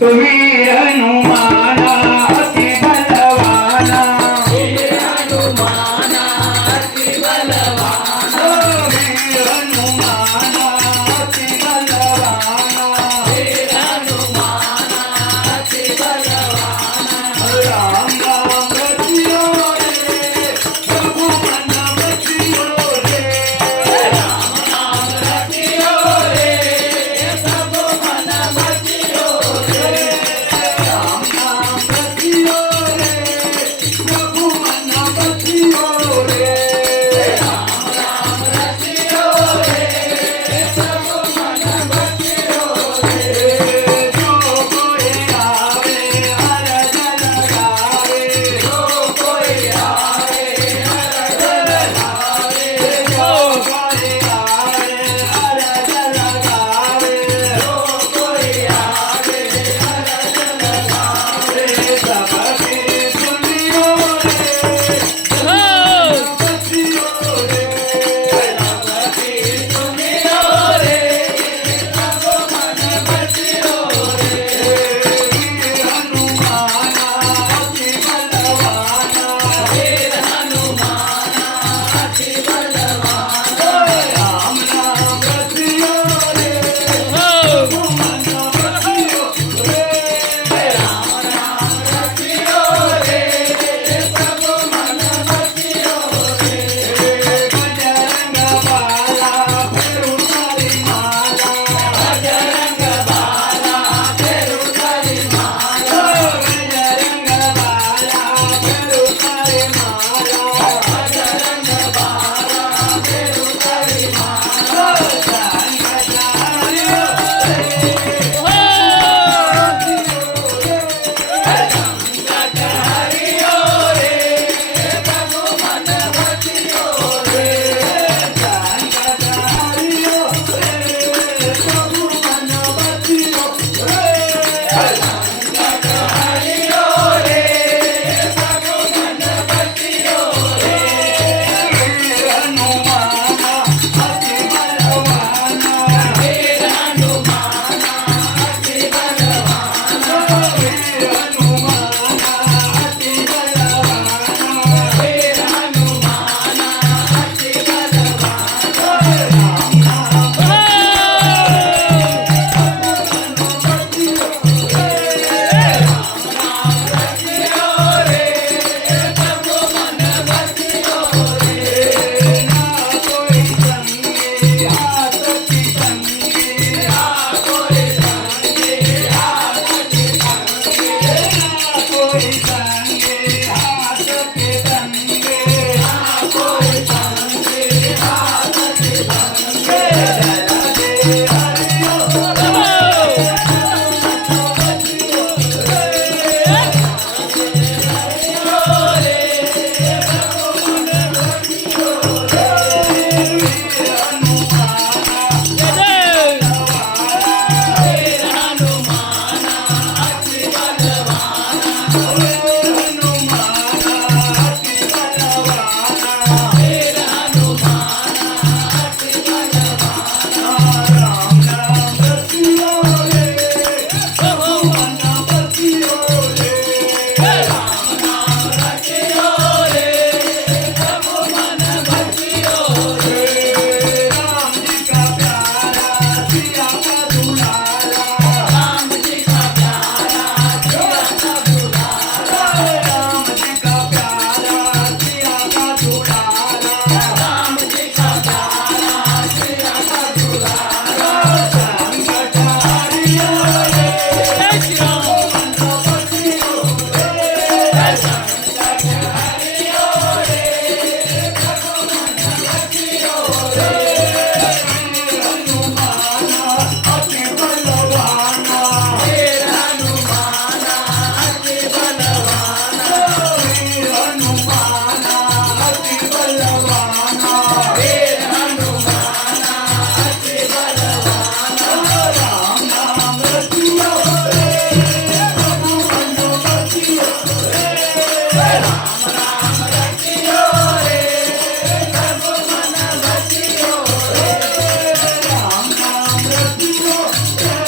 तुम्ही हनुमाना अति बलवाना हनुमाना अति बलवाना वीर हनुमाना अति बलवाना हनुमाना अति बलवाना राम राम रचियो रे प्रभु मन बचियो रे राम नाम रचियो रे प्रभु मन बचियो रे राम राम रचियो रे प्रभु मन बचियो रे राम राम रचियो रे प्रभु मन बचियो रे जो कोई आवे हर जल गावे जो कोई आवे हर जल लावे जो कोई आवे हर जल गावे जो कोई आवे हर जल लावे सबके सुनियो रे बचियो रे सबकी सुनियो रे प्रभु मन बचियो रे वीर हनुमाना अति बलवाना वीर हनुमाना अति बलवाना राम नाम रचियो रे प्रभु मन बचियो रे राम नाम रचियो रे प्रभु मन बचियो रे बजरंग बाला फेरुतारी माला बजरंग बाला फेरुतारी माला बजरंग बाला फेरुतारी माला बजरंग बाला फेरुतारी माला संकट हरियो रे प्रभु मन बचियो रे संकट हरियो रे प्रभु मन बचियो रे वीर हनुमाना अति बलवाना वीर हनुमाना अति बलवाना नाम रचियो रे प्रभु मन बचियो रे ना कोई संगी हाथ की संगी ना कोई संगी हाथ की संगी वीर हनुमाना अति बलवाना वीर हनुमाना अति बलवाना राम नाम रचियो रे प्रभु मन बचियो रे राम जी का प्यारा सिया का दुलारा राम जी का प्यारा सिया का दुलारा संकट हरियो रे संकट हरियो रे प्रभु मन बचियो रे वीर हनुमाना अति बलवाना वीर हनुमाना अति बलवाना राम नाम रचियो रे प्रभु मन बचियो राम नाम रचियो रे प्रभु मन बचियो रे राम नाम रचियो रे